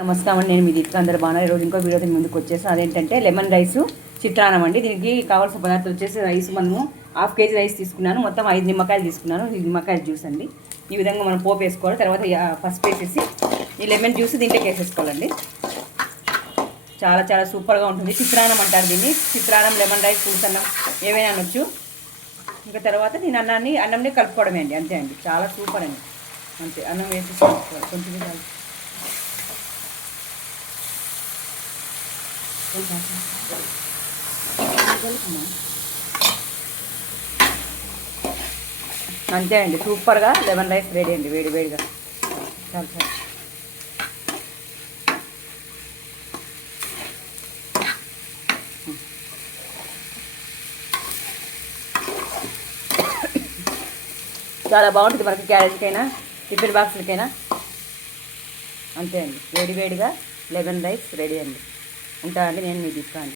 నమస్కారం అండి, నేను మీ దీపిక. అందరూ బాగున్నారు. ఈరోజు ఇంకో వీడియో ముందుకు వచ్చేసి అదేంటంటే లెమన్ రైస్ చిత్రాన్నం అండి. దీనికి కావాల్సిన పదార్థాలు వచ్చేసి రైస్ మనము 1/2 kg రైస్ తీసుకున్నాను. మొత్తం 5 నిమ్మకాయలు తీసుకున్నాను. ఈ నిమ్మకాయల జ్యూస్ అండి. ఈ విధంగా మనం పోపు వేసుకోవాలి. తర్వాత పసుపు వేసేసి ఈ లెమన్ జ్యూస్ దీంట్లోకి వేసేసుకోవాలండి. చాలా చాలా సూపర్గా ఉంటుంది. చిత్రాన్నం అంటారు దీన్ని. చిత్రాన్నం, లెమన్ రైస్, పులుసన్నం ఏమైనా అనొచ్చు. ఇంకా తర్వాత నేను అన్నంని కలుపుకోవడమే అండి. అంతే అండి, చాలా సూపర్ అండి. అంతే, అన్నం వేసేసి కొంచెం అంతే అండి, సూపర్గా లెమన్ రైస్ రెడీ అండి. వేడి వేడిగా చాలా చాలా చాలా బాగుంటుంది. మనకి క్యారేజ్కైనా టిఫిన్ బాక్స్లకైనా. అంతే అండి, వేడి వేడిగా లెమన్ రైస్ రెడీ అండి. ఉంటా అండి, నేను మీ దీపిక.